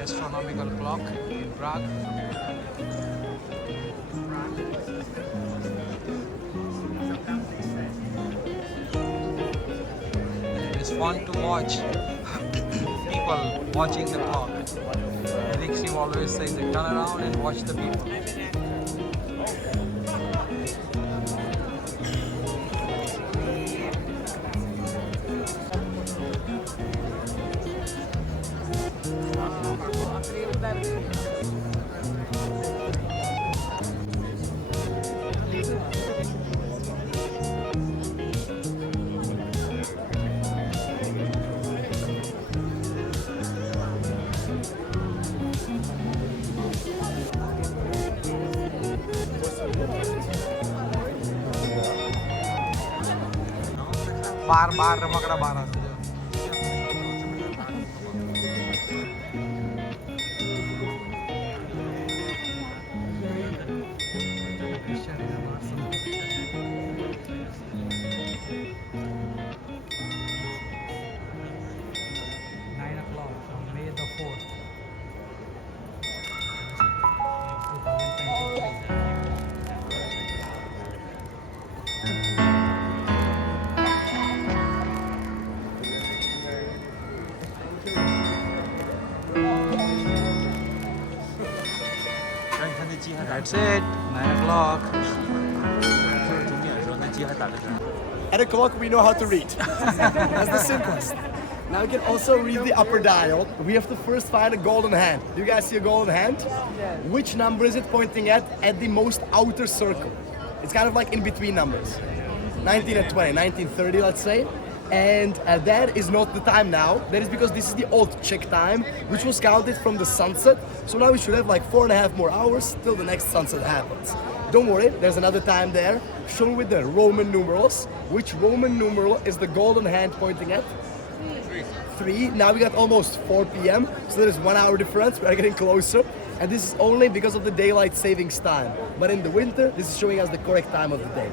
Astronomical Clock in Prague. It is fun to watch people watching the clock. Alexi always says, turn around and watch the people. बार रमकड़ा बारह से That's it, 9 o'clock. At a clock, we know how to read. That's the simplest. Now we can also read the upper dial. We have to first find a golden hand. Do you guys see a golden hand? Which number is it pointing at the most outer circle? It's kind of like in between numbers. 19 and 20, 1930, let's say. And that is not the time now. That is because this is the old Czech time, which was counted from the sunset. So now we should have like 4.5 more hours till the next sunset happens. Don't worry, there's another time there, shown with the Roman numerals. Which Roman numeral is the golden hand pointing at? 3. Now we got almost 4 p.m. So there is 1 hour difference. We're getting closer. And this is only because of the daylight savings time. But in the winter, this is showing us the correct time of the day.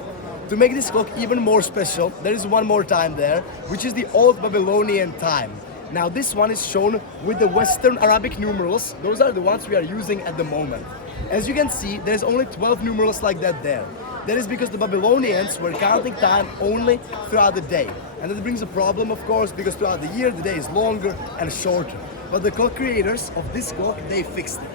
To make this clock even more special, there is one more time there, which is the Old Babylonian time. Now this one is shown with the Western Arabic numerals. Those are the ones we are using at the moment. As you can see, there's only 12 numerals like that there. That is because the Babylonians were counting time only throughout the day. And that brings a problem, of course, because throughout the year, the day is longer and shorter. But the clock creators of this clock, they fixed it.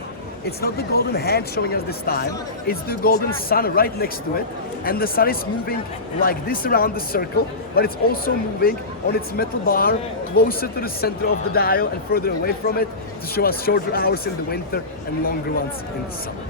It's not the golden hand showing us this time, it's the golden sun right next to it. And the sun is moving like this around the circle, but it's also moving on its metal bar closer to the center of the dial and further away from it to show us shorter hours in the winter and longer ones in the summer.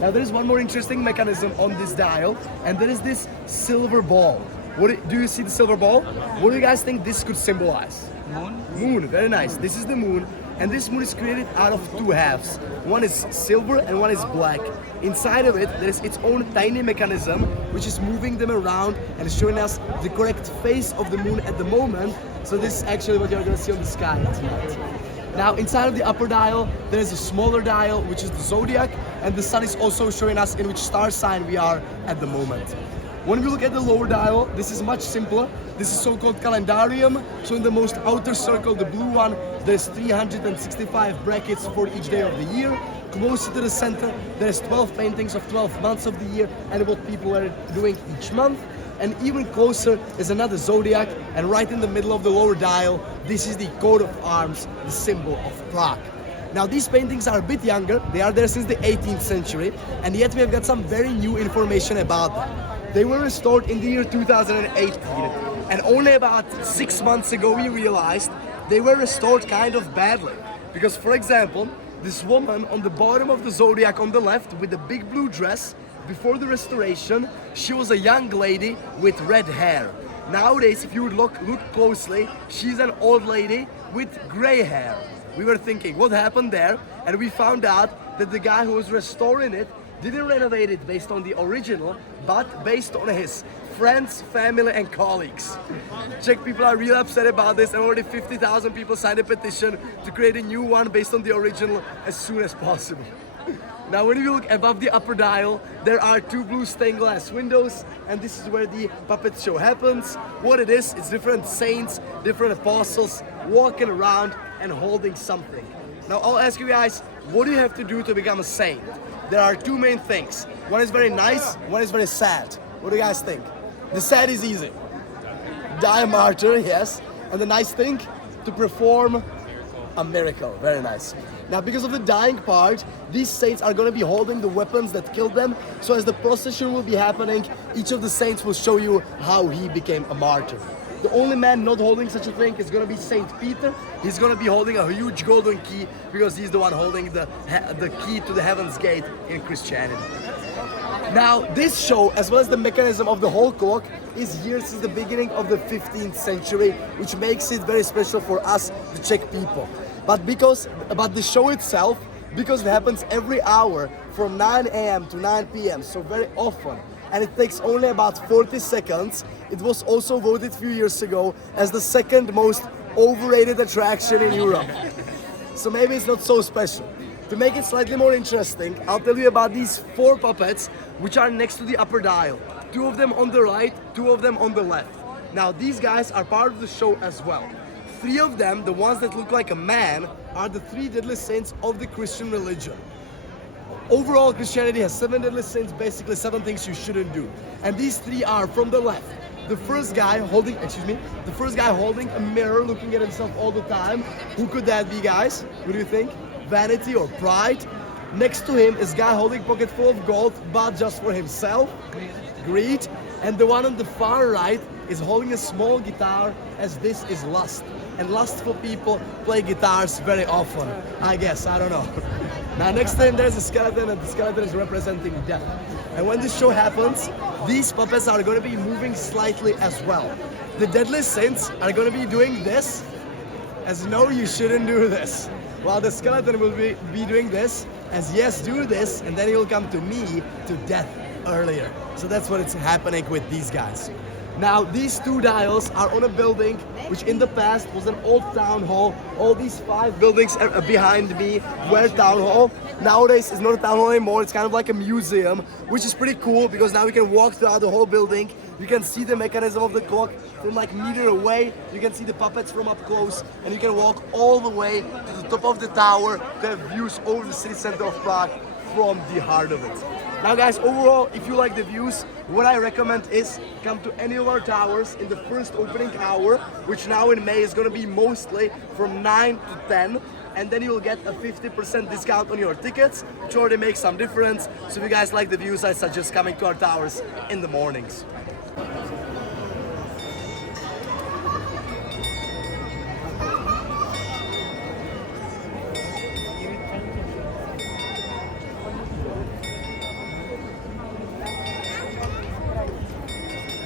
Now there is one more interesting mechanism on this dial, and that is this silver ball. Do you see the silver ball? What do you guys think this could symbolize? Moon? Moon, very nice. This is the moon. And this moon is created out of two halves. One is silver and one is black. Inside of it, there is its own tiny mechanism which is moving them around and showing us the correct phase of the moon at the moment. So this is actually what you're going to see on the sky tonight. Now inside of the upper dial, there is a smaller dial which is the zodiac, and the sun is also showing us in which star sign we are at the moment. When we look at the lower dial, this is much simpler. This is so-called calendarium. So in the most outer circle, the blue one, there's 365 brackets for each day of the year. Closer to the center, there's 12 paintings of 12 months of the year and what people are doing each month. And even closer is another zodiac, and right in the middle of the lower dial, this is the coat of arms, the symbol of Prague. Now these paintings are a bit younger, they are there since the 18th century, and yet we have got some very new information about them. They were restored in the year 2018, and only about 6 months ago we realized they were restored kind of badly. Because for example, this woman on the bottom of the zodiac on the left with the big blue dress, before the restoration, she was a young lady with red hair. Nowadays, if you would look closely, she's an old lady with gray hair. We were thinking, what happened there? And we found out that the guy who was restoring it didn't renovate it based on the original, but based on his friends, family and colleagues. Czech people are really upset about this, and already 50,000 people signed a petition to create a new one based on the original as soon as possible. Now when you look above the upper dial, there are two blue stained glass windows, and this is where the puppet show happens. What it is, it's different saints, different apostles walking around and holding something. Now I'll ask you guys, what do you have to do to become a saint? There are two main things. One is very nice, one is very sad. What do you guys think? The sad is easy. Die a martyr, yes. And the nice thing, to perform a miracle. Very nice. Now, because of the dying part, these saints are going to be holding the weapons that killed them. So as the procession will be happening, each of the saints will show you how he became a martyr. The only man not holding such a thing is going to be Saint Peter. He's going to be holding a huge golden key because he's the one holding the key to the heaven's gate in Christianity. Now, this show, as well as the mechanism of the whole clock, is here since the beginning of the 15th century, which makes it very special for us, the Czech people. But the show itself, because it happens every hour from 9 a.m. to 9 p.m., so very often, and it takes only about 40 seconds, it was also voted a few years ago as the second most overrated attraction in Europe. So maybe it's not so special. To make it slightly more interesting, I'll tell you about these 4 puppets which are next to the upper dial. 2 of them on the right, 2 of them on the left. Now these guys are part of the show as well. 3 of them, the ones that look like a man, are the 3 deadly sins of the Christian religion. Overall, Christianity has 7 deadly sins, basically 7 things you shouldn't do. And these 3 are from the left. The first guy holding a mirror, looking at himself all the time. Who could that be, guys? What do you think? Vanity or pride? Next to him is a guy holding a pocket full of gold, but just for himself. Greed. And the one on the far right is holding a small guitar, as this is lust. And lustful people play guitars very often, I guess, I don't know. Now next to him there's a skeleton, and the skeleton is representing death. And when this show happens, these puppets are going to be moving slightly as well. The deadly sins are going to be doing this, as no, you shouldn't do this. While the skeleton will be doing this, as yes, do this, and then he will come to me, to death earlier. So that's what is happening with these guys. Now, these 2 dials are on a building which in the past was an old town hall. All these 5 buildings behind me were town hall. Nowadays, it's not a town hall anymore. It's kind of like a museum, which is pretty cool because now we can walk throughout the whole building. You can see the mechanism of the clock from like meter away. You can see the puppets from up close, and you can walk all the way to the top of the tower to have views over the city center of Prague from the heart of it. Now guys, overall, if you like the views, what I recommend is come to any of our towers in the first opening hour, which now in May is going to be mostly from 9 to 10, and then you will get a 50% discount on your tickets, which already makes some difference. So if you guys like the views, I suggest coming to our towers in the mornings.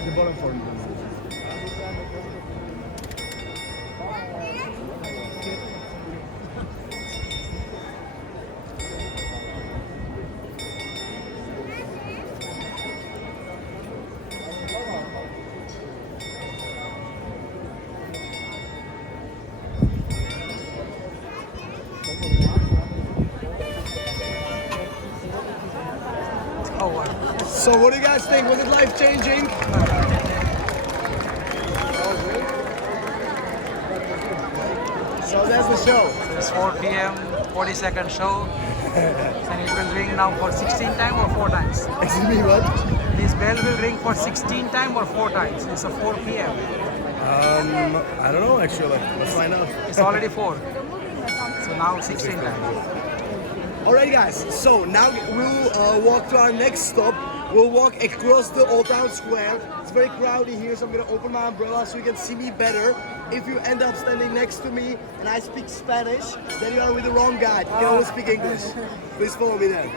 The bottom for me. So what do you guys think? Was it life-changing? So that's the show. It's 4 p.m., 40-second show. And it will ring now for 16 times or 4 times. Excuse me, what? This bell will ring for 16 times or 4 times. It's a 4 p.m. I don't know actually. Let's find out. It's already 4. So now 16 times. Alright guys, so now we'll walk to our next stop. We'll walk across the Old Town Square. It's very crowded here, so I'm gonna open my umbrella so you can see me better. If you end up standing next to me and I speak Spanish, then you are with the wrong guy. You can only speak English. Please follow me there.